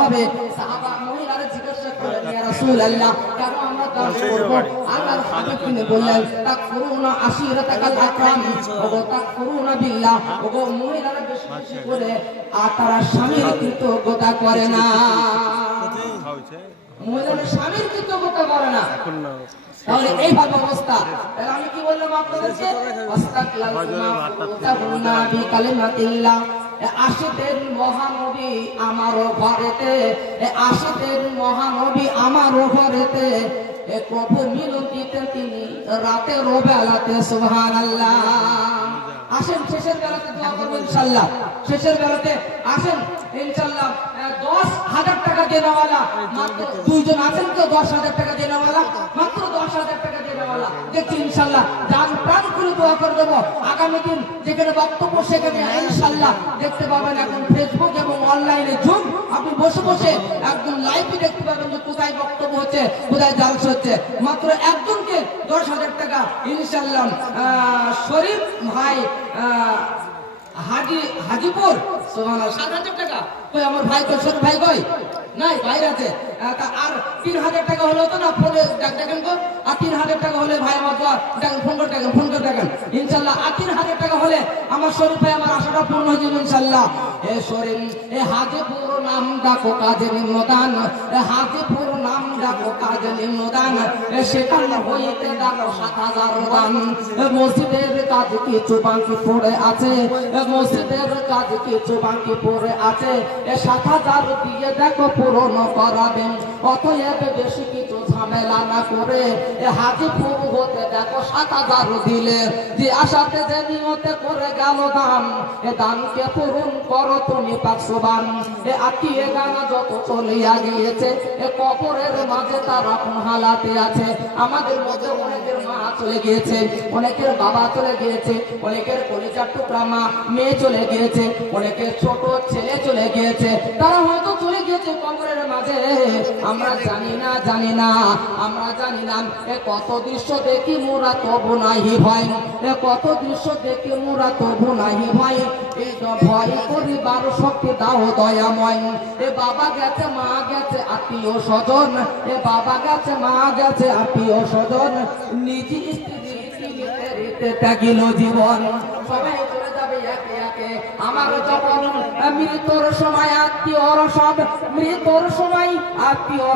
হবে সাহাবা মহিলারা জিজ্ঞাসা করলেন ইয়া রাসূলুল্লাহ কেন আমরা দাস করব আল্লাহর হাবিব তিনি বললেন তাকফুরুনা আশিরাতাকাল আকরাম ওগো তাকফুরুনা বিল্লাহ ওগো মহিলারা বেশি বেশি করে তারা স্বামীর কৃতজ্ঞতা করে না মহিলারা স্বামীর কৃতজ্ঞতা করে না তাহলে এইভাবে অবস্থা তাহলে আমি কি বললাম আপনাদেরকে আস্তাগফিরুল্লাহ বিকালিমাতিল্লাহ আশিদের মহানবী আমারও ঘরেতে আশিদের মহানবী আমারও ঘরেতে প্রভু মিনতিতে তিনি রাতের বেলাতে সুবহানাল্লাহ আসেন শেষের বেলাতে দোয়া করব ইনশাআল্লাহ শেষের বেলাতে আসেন ইনশাআল্লাহ 10,000 টাকা দেওয়ালা মাত্র দুইজন আছেন তো 10,000 টাকা দেওয়ালা মাত্র 10,000 টাকা দেওয়ালা দেখছি ইনশাআল্লাহ জান প্রাণ করে দোয়া করে দেব আগামী দিন যেখানে বক্তব্য সেখানে ইনশাআল্লাহ দেখতে পাবেন এখন ফেসবুক এবং অনলাইনে যুগ আপনি বসে বসে একদম লাইভে দেখতে পাবেন যে কোথায় বক্তব্য হচ্ছে কোথায় জালসা হচ্ছে মাত্র একজনকে 10,000 টাকা ইনশাআল্লাহ শরীফ ভাই হাজিপুর সুবহানাল্লাহ 7,000 টাকা কই আমার ভাই কই শরীফ ভাই কই নাই বাইরে আছে আর 3,000 টাকা হলো তো না ফোনে দেখেন তো আর 3,000 টাকা হলে ভাই আমার দেখেন ফোন করে দেখেন ইনশাআল্লাহ আর 3,000 টাকা হলে আমার শরীফ ভাই আমার আশাটা পূর্ণ হয়ে যাবে ইনশাআল্লাহ এ শরীফ এ হাজিপুর নাম ডাকো কাজে নিম্নদান এ হাজিপুর নাম ডাকো কাজে নিম্নদান এ সেখানে হইতে ডাকো 7,000 দান এ মসজিদের কাজ কিছু বাকি পড়ে আছে এ মসজিদের কাজ কিছু বাকি পড়ে আছে এ 7,000 দিয়ে দেখো পূরণ করাবেন অতএব বেশি কিছু ঝামেলা না করে এ হাজিপুর হতে দেখো 7,000 দিলে যে আশাতে যে নিয়তে করে গেল দান এ দানকে পূরণ করো তুমি পাক সুবহান এ আত্মীয় গানা যত চলিয়া গিয়েছে এ কবরের মাঝে তারা কোন হালাতে আছে আমাদের মধ্যে অনেকের মা চলে গিয়েছে অনেকের বাবা চলে গিয়েছে অনেকের কলিজার টুকরা মা মেয়ে চলে গিয়েছে অনেকের ছোট ছেলে চলে গিয়েছে তারা হয়তো চলে গিয়েছে কবরের মাঝে আমরা জানি না আমরা জানি না এ কত দৃশ্য দেখি মোরা তবু নাহি ভয় এ কত দৃশ্য দেখি মোরা তবু নাহি ভয় এই ভয় করিবার শক্তি দাও দয়াময় এ বাবা গেছে মা গেছে আত্মীয় স্বজন এ বাবা গেছে মা গেছে আত্মীয় স্বজন নিজ স্ত্রী ত্যাগিল জীবন সবাই চলে যাবে একে একে আমার যখন মৃত্যুর সময় আত্মীয় সব মৃত্যুর সময় আত্মীয়